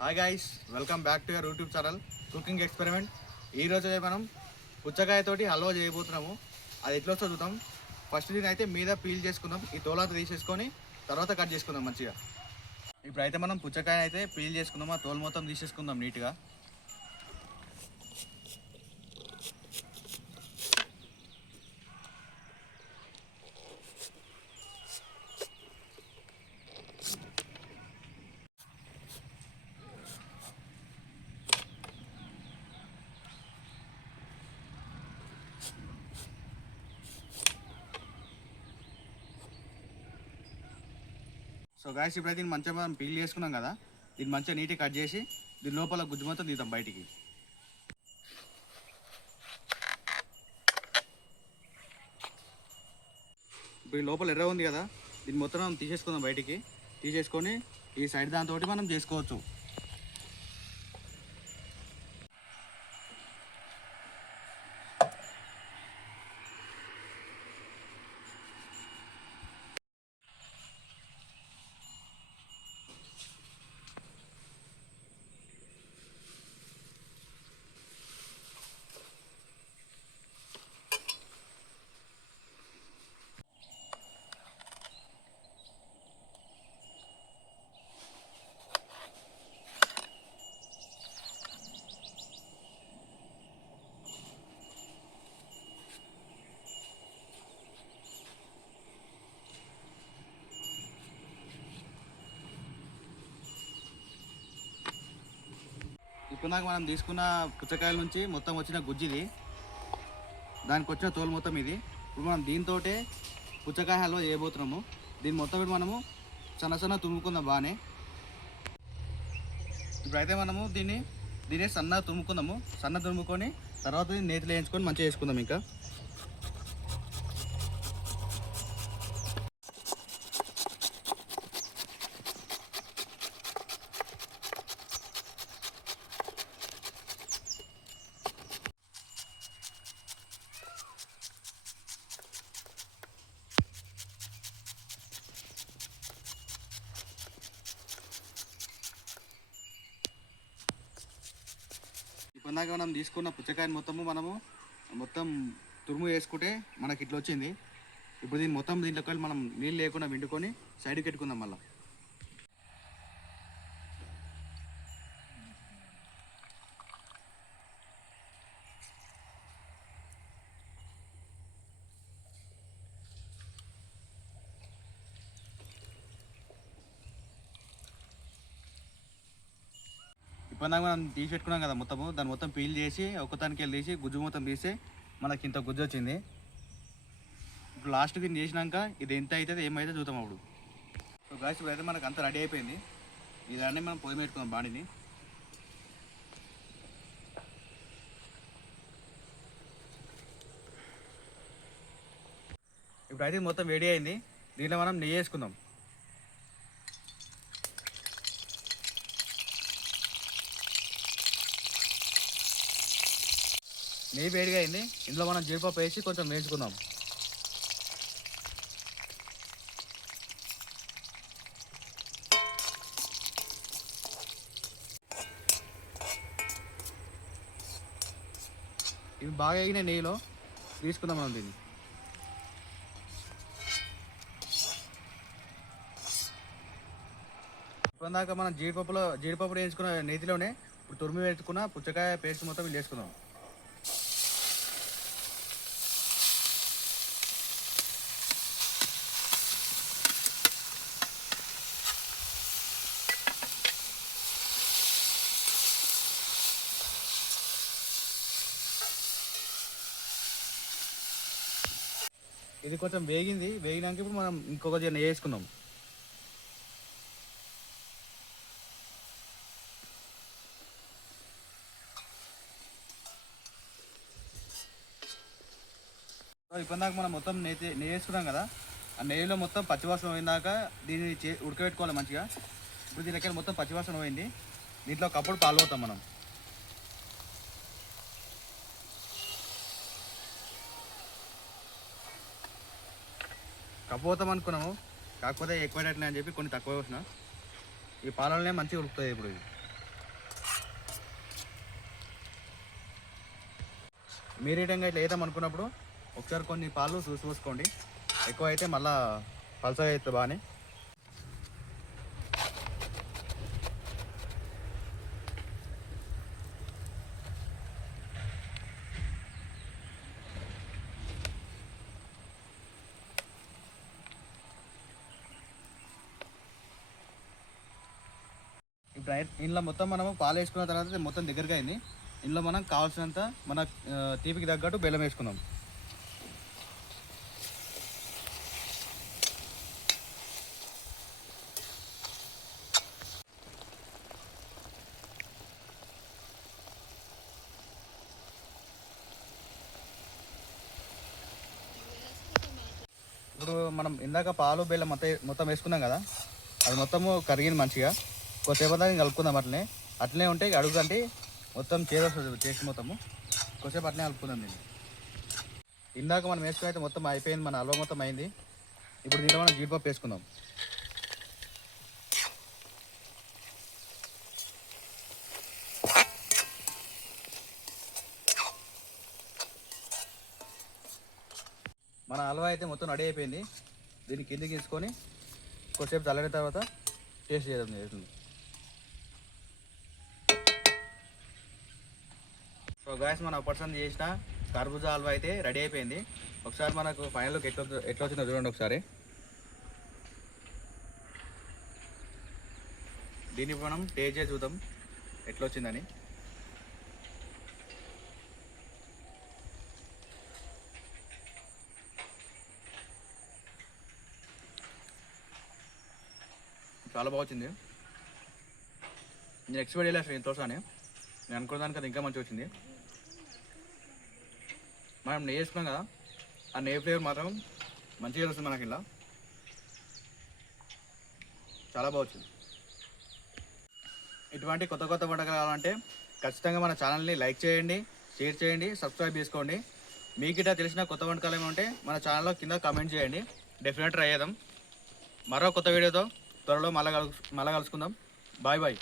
Hi guys, welcome back to your YouTube channel cooking experiment. ఈరోజు మనం పుచ్చకాయతోటి హల్వా చేయబోతున్నాము. అది ఎట్లా వస్తుందో చూద్దాం. ఫస్ట్ దీని అయితే మీద పీల్ చేసుకుందాం. ఈ తోలంతా తీసేసుకొని తర్వాత కట్ చేసుకుందాం మంచిగా. ఇప్పుడైతే మనం పుచ్చకాయ అయితే పీల్ చేసుకుందాం. ఆ తోలు మొత్తం తీసేసుకుందాం నీట్గా. సో గాయస్, ఇప్పుడైతే దీన్ని మంచిగా మనం పీల్ చేసుకున్నాం కదా, దీన్ని మంచిగా నీట్గా కట్ చేసి దీని లోపల గుజ్జు మొత్తం తీద్దాం బయటికి. ఇప్పుడు ఈ లోపల ఎర్ర ఉంది కదా, దీన్ని మొత్తం మనం తీసేసుకుందాం బయటికి. తీసేసుకొని ఈ సైడ్ దాంతో మనం చేసుకోవచ్చు. ఇప్పుడు నాకు మనం తీసుకున్న పుచ్చకాయల నుంచి మొత్తం వచ్చిన గుజ్జిది, దానికి వచ్చిన తోలు మొత్తం ఇది. ఇప్పుడు మనం దీంతో పుచ్చకాయ హల్వా చేయబోతున్నాము. దీన్ని మొత్తం ఇప్పుడు మనము సన్న తురుముకుందాం బాగానే. ఇప్పుడైతే మనము దీన్ని సన్నగా తురుముకుందాము. సన్న తురుముకొని తర్వాత దీన్ని నేతిలో వేయించుకొని మంచిగా వేసుకుందాం. ఇంకా ఇందాక మనం తీసుకున్న పుచ్చకాయని మొత్తం తురుము వేసుకుంటే మనకి ఇట్లా వచ్చింది. ఇప్పుడు దీన్ని మొత్తం దీంట్లోకి మనం నీళ్ళు లేకుండా వండుకొని సైడ్కి పెట్టుకుందాం. మళ్ళీ ఇప్పుడు మనం తీసి పెట్టుకున్నాం కదా మొత్తము, దాన్ని మొత్తం పీల్ చేసి ఒక్కదానికి వెళ్ళి తీసి గుజ్జు మొత్తం తీసి మనకి ఇంత గుజ్జు వచ్చింది. ఇప్పుడు లాస్ట్కి దీన్ని చేసినాక ఇది ఎంత అవుతుంది ఏమైతే చూద్దాం అప్పుడు. సో గాయస్, ఇప్పుడు అయితే మనకు అంతా రెడీ అయిపోయింది. ఇదన్నీ మనం పొయ్యి పెట్టుకుందాం బాడీని. ఇప్పుడైతే మొత్తం వేడి అయింది. దీంట్లో మనం నెయ్యి వేసుకుందాం. నెయ్యి వేడిగా అయింది. ఇందులో మనం జీడిపప్పు వేసి కొంచెం వేయించుకుందాం. ఇవి బాగా వేగిన నెయ్యిలో తీసుకుందాం మనం దీన్ని. ఇప్పుడుదాకా మనం జీడిపప్పు వేయించుకున్న నెయ్యిలోనే ఇప్పుడు తురిమి వేసుకున్న పుచ్చకాయ పేస్ట్ మొత్తం వీళ్ళు వేసుకుందాం. ఇది కొంచెం వేగినాక ఇప్పుడు మనం ఇంకొక నెయ్యి వేసుకుందాం. ఇప్పటిదాకా మనం మొత్తం నెయ్యి వేసుకున్నాం కదా, ఆ నెయ్యిలో మొత్తం పచ్చివాసన పోయిందాక దీన్ని ఉడకబెట్టుకోవాలి మంచిగా. ఇప్పుడు దీని దగ్గర మొత్తం పచ్చివాసన పోయింది. దీంట్లో కప్పుడు పాలు పోతాం మనం. కప్పు పోతాం అనుకున్నాము, కాకపోతే ఎక్కువ అని చెప్పి కొన్ని తక్కువ పోసిన. ఈ పాలనే మంచిగా ఉడుకుతాయి ఇప్పుడు. ఇది మీడియంగా ఇట్లా వేద్దాం అనుకున్నప్పుడు ఒకసారి కొన్ని పాలు చూసుకోండి. ఎక్కువ అయితే మళ్ళీ పల్సగా అవుతుంది బాగానే. ఇప్పుడు ఇందులో మొత్తం మనము పాలు వేసుకున్న తర్వాత మొత్తం దగ్గరగా అయింది. ఇందులో మనం కావాల్సినంత మన తీపికి తగ్గట్టు బెల్లం వేసుకుందాం. ఇప్పుడు మనం ఇందాక పాలు బెల్లం మొత్తం వేసుకున్నాం కదా, అది మొత్తము కరిగింది మంచిగా. కొద్దిసేపు దాన్ని కలుపుకుందాం. అట్లనే ఉంటే అడుగుదంటే మొత్తం చేదొస్తుంది టేస్ట్ మొత్తము. కొద్దిసేపు అట్లనే కలుపుకుందాం దీన్ని. ఇందాక మనం వేసుకుని అయితే మొత్తం అయిపోయింది, మన హల్వా మొత్తం అయింది. ఇప్పుడు దీంట్లో మనం జీడిపప్పు వేసుకుందాం. మన హల్వా అయితే మొత్తం రెడీ అయిపోయింది. దీన్ని కిందికి తీసుకొని కొద్దిసేపు చల్లారిన తర్వాత టేస్ట్ చేద్దాం. సో గాయస్, మన పర్సన్ చేసిన కర్బూజా హల్వా అయితే రెడీ అయిపోయింది. ఒకసారి మనకు ఫైనల్కి ఎట్లా వచ్చిందో చూడండి ఒకసారి. దీన్ని మనం టేస్ట్ చేసి చూద్దాం ఎట్లా వచ్చిందని. చాలా బాగా వచ్చింది. నేను ఎక్స్పెక్ట్ చేయలేదు అసలు ఇంతోసారి. నేను అనుకున్న దానికి అది ఇంకా మంచిగా వచ్చింది. మనం నెయ్యి వేసుకున్నాం కదా, ఆ నెయ్యి ఫ్లేవర్ మాత్రం మంచిగా వస్తుంది మనకి. ఇలా చాలా బాగా వచ్చింది. ఇటువంటి కొత్త కొత్త వంటకాలు కావాలంటే ఖచ్చితంగా మన ఛానల్ని లైక్ చేయండి, షేర్ చేయండి, సబ్స్క్రైబ్ చేసుకోండి. మీకు ఇట్లా తెలిసిన కొత్త వంటకాలు ఏమైనా ఉంటే మన ఛానల్లో కింద కామెంట్ చేయండి. డెఫినెట్ ట్రై చేద్దాం. మరో కొత్త వీడియోతో త్వరలో మళ్ళీ కలుసుకుందాం. Bye bye.